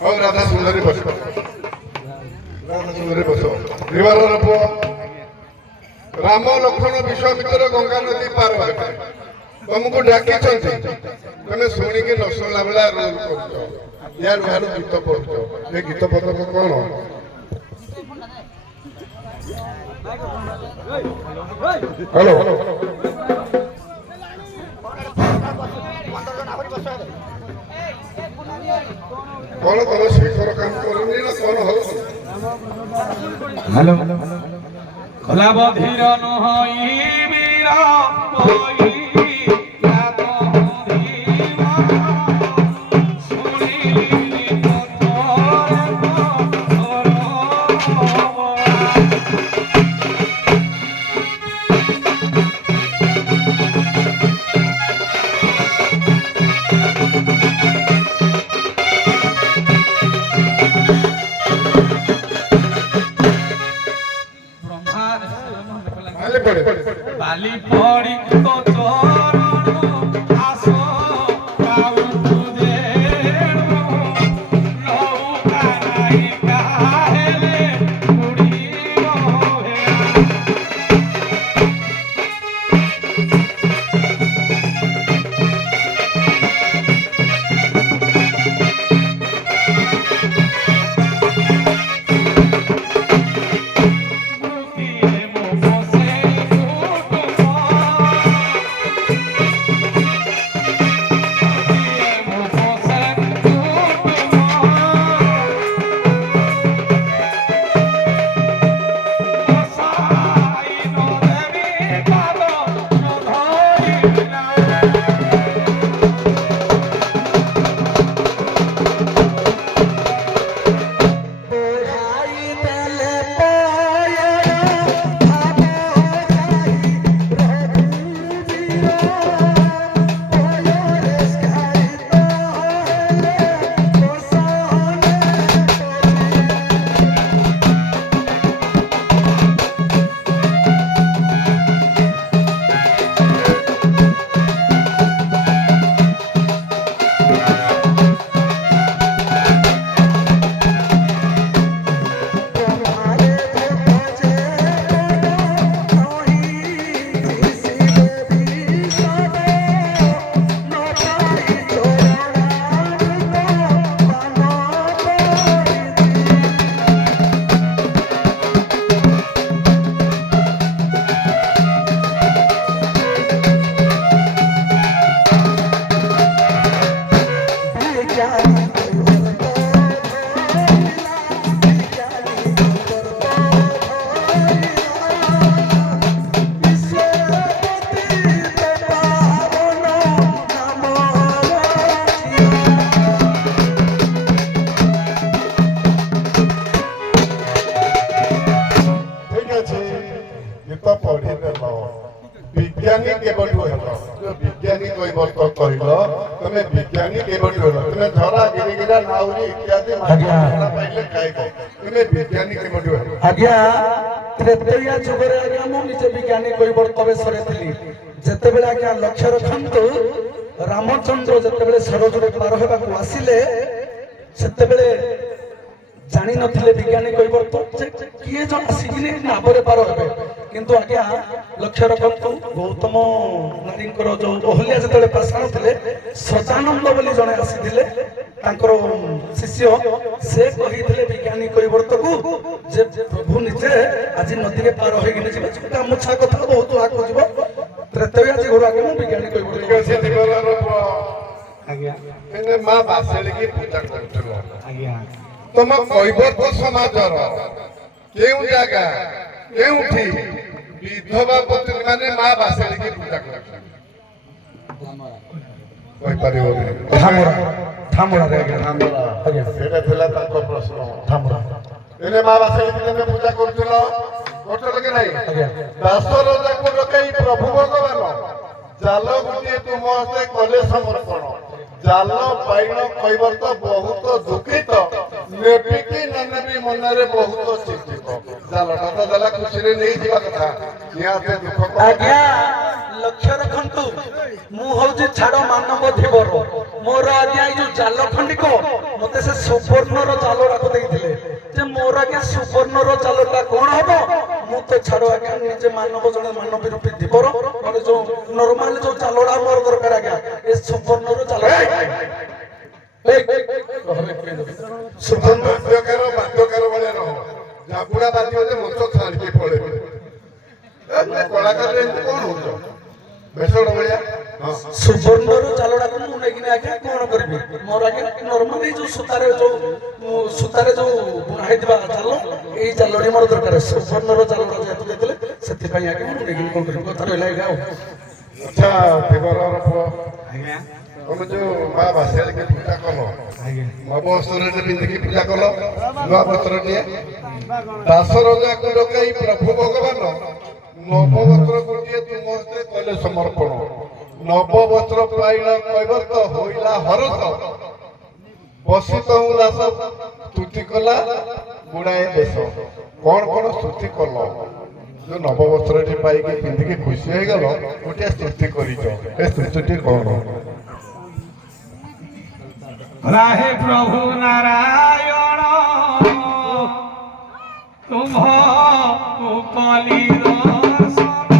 ହଉ ରାଧା ସୁନ୍ଦରୀ ବସ ରାଧା ସୁନ୍ଦରୀ ବସ ବିବାରର ପୁଅ ରାମ ଲକ୍ଷ୍ମଣ ବିଶ୍ୱାମିତ୍ର ଗଙ୍ଗା ନଦୀ ପାର ହେବେ ତମକୁ ଡାକିଛନ୍ତି ତମେ ଶୁଣିକି ନ ଶୁଣିଲା ଭଳିଆ ରୋଲ କରୁଛ ୟାର ବାହାରୁ ଗୀତ ପଢୁଛ ଏ ଗୀତ ପଦକ କଣ ହ୍ୟାଲୋ କଣ ତମେ ଶେଖର କାମ କରୁନି ନା କଣ ହଉ হ্যালো খোলা বধির নহই বীর কই লাগ হরিম শুনিলি পথরে বালি পড়ি তো চরণ আসো কাউ তুজে নৌকা নাই কাহেলে উড়িব হে विज्ञानी केबठु हेलो जो विज्ञानी कोई वर्त कहिलो तमे विज्ञानी केबठु हेलो तमे धरा गिरिगिरा नाउरी इत्यादि माना पाइले खाइबो तमे विज्ञानी केबठु हेलो आज्ञा त्रेतया जुगरे आज्ञा मु निजे विज्ञानी कोई वर्त बेसरे थिली जते बेला आज्ञा लक्ष्य रखंतु रामचंद्र जते बेले सरोजरे पार हेबा को आसिले सेते बेले जानी नथिले विज्ञानी कोई वर्त किए जन सिगिने नाबरे पार हेबे किंतु आज्ञा लक्ष्य रखंतु गौतम नारींकर जो ओहल्या जते पाषाण थिले सजानंद बोली जने आसीथिले तांकर शिष्य से कहिथिले विज्ञानी कोई वर्त को जे प्रभु निजे आज नदी रे पार होई गिने जिबे का मुछा कथा बहुत आको जिवो त्रेतया जी घोरा के विज्ञानी कोई वर्त से दिगरर आज्ञा एने मां बासेली की पूजा करथलो आज्ञा तुम कैवर्त समाजर केउ जागा केउठी विधवा पत्नी माने मां बासेली की पूजा करथलो कोई परिबो धामरा धामरा रे धामरा आज्ञा सेटा थिला ताको प्रश्न धामरा एने मां बासेली की तमे पूजा करथलो करथलो कि नाही आज्ञा दासरजा को रखई प्रभु भगवान जाल गुटिए तुम से कले समर्पण जाल पाइन कैवर्त बहुत दुखित नेपिकी ननेबी मनरे बहुत चिंतित जालटा तो जाला खुशी रे नहीं जीवा कथा निया से दुख आज्ञा ଲକ୍ଷ୍ୟ ରଖନ୍ତୁ ମୁଁ ହଉଛି ଛାଡ ମାନବ ଧୀବର ମୋର ଆଜ୍ଞା ଏଇ ଯୋଉ ଜାଲ ଖଣ୍ଡିକ ମତେ ସେ ସୁବର୍ଣ୍ଣର ଜାଲଟାକୁ ଦେଇଥିଲେ ଯେ ମୋର ଆଜ୍ଞା ସୁବର୍ଣ୍ଣର ଜାଲଟା କଣ ହବ ମୁଁ ତ ଛାଡ ଆଜ୍ଞା ନିଜେ ମାନବ ଜଣେ ମାନବୀ ରୂପୀ ଧୀବର ମୋର ଯୋଉ ନର୍ମାଲ ଯୋଉ ଜାଲଟା ମୋର ଦରକାର ଆଜ୍ଞା ଏ ସୁବର୍ଣ୍ଣର ଜାଲ ସୁବର୍ଣ୍ଣ ବାଦ୍ୟକାର ଭଳିଆ ରହ ଝାପୁଡା ବାଜିବ ଯେ ମଞ୍ଚ ଛାଡ଼ିକି ପଳେଇବେ କଳାକାର ଏମିତି କଣ ହଉଛ ବେସର ଭଳିଆ ସୁବର୍ଣ୍ଣର ଜାଲଟାକୁ ମୁଁ ନେଇକିନି ଆଜ୍ଞା କଣ କରିବି ମୋର ଆଜ୍ଞା ନର୍ମାଲି ଯୋଉ ସୂତାରେ ଯୋଉ ବୁଣା ହେଇଥିବା ଜାଲ ଏଇ ଜାଲଟି ମୋର ଦରକାର ସୁବର୍ଣ୍ଣର ଜାଲଟା ଯେହେତୁ ଦେଇଥିଲେ ସେଥିପାଇଁ ଆଜ୍ଞା ମୁଁ ନେଇକିନି କଣ କରିବି କଥା ରହିଲା ଆଜ୍ଞା ଆଉ ଆଚ୍ଛା ଧୀବରର ପୁଅ ଆଜ୍ଞା ତମେ ଯୋଉ ମା ଭାଷାଳିକି ପୂଜା କଲ ନବ ବସ୍ତ୍ରରେ ପିନ୍ଧିକି ପୂଜା କଲ ନୂଆ ବସ୍ତ୍ରଟିଏ ଦାସରଜାକୁ ଡକାଇ ପ୍ରଭୁ ଭଗବାନ ନବବସ୍ତ୍ର ଗୋଟିଏ ତୁମ ହସ୍ତେ କଲେ ସମର୍ପଣ ନବବସ୍ତ୍ର ପାଇଲା କୈବର୍ତ୍ତ ହୋଇଲା ହରସ ବସିତ ଦାସ ସ୍ତୁତି କଲା ଗୁଡ଼ାଏ ଦେଶ କଣ କଣ ସ୍ତୁତି କଲ ଯୋଉ ନବବସ୍ତ୍ରଟି ପାଇକି ପିନ୍ଧିକି ଖୁସି ହେଇଗଲ ଗୋଟିଏ ସ୍ତୁତି କରିଛ ଏ ସ୍ତୁତିଟି କଣ राहे प्रभु नारायण तुम कली दर्शन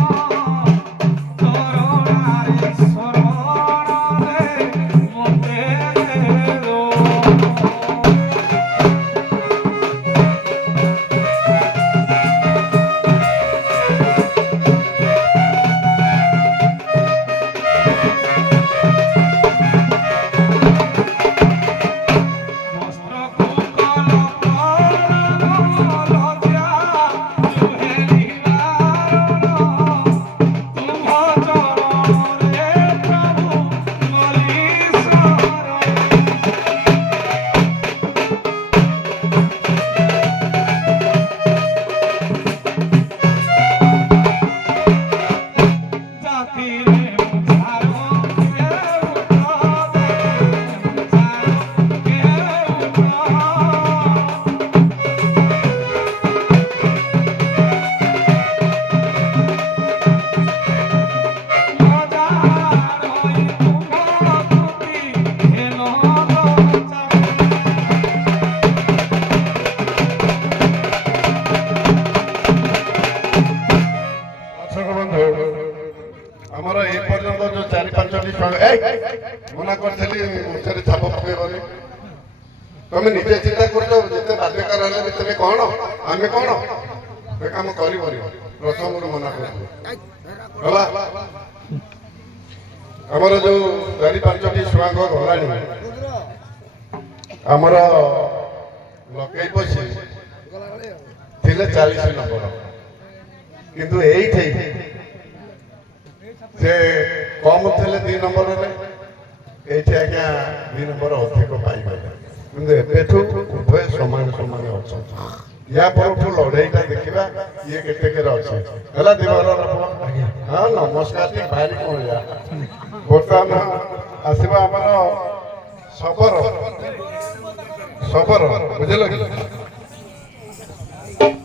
करुणारे शरण रे मोते दो ଆମର ଏ ପର୍ଯ୍ୟନ୍ତ ଯୋଉ 4-5ଟି ମନା କରିଥିଲି ମୁଖରେ ଛାପ ପକେଇବନି ତମେ ନିଜେ ଚିନ୍ତା କରୁଛ ଯେତେ ବାଧ୍ୟକାର ହେଲେ ବି ତମେ କଣ ଆମେ କଣ ଏ କାମ କରିବନି ପ୍ରଥମରୁ ମନା କରୁଛୁ ହେଲା ଆମର ଯୋଉ 4-5ଟି ଛୁଆଙ୍କ ଗଲାଣି ଆମର ଲକେଇ ପଶି ଥିଲେ 40 ନମ୍ବର କିନ୍ତୁ ଏଇଠି ସେ କମ ଥିଲେ 2 ନମ୍ବରରେ ଏଇଠି ଆଜ୍ଞା 2 ନମ୍ବର ଅଧିକ ପାଇଗଲେ କିନ୍ତୁ ଏବେଠୁ ଉଭୟ ସମାନ ସମାନ ଅଛନ୍ତି ୟା ପରଠୁ ଲଢେଇଟା ଦେଖିବା ଇଏ କେତେ କେରେ ଅଛି ହେଲା ଦିବର ହଁ ନମସ୍କାର ଟିକେ ଭାରି କଣ ବର୍ତ୍ତମାନ ଆସିବ ଆମର ଶବର ବୁଝିଲ କି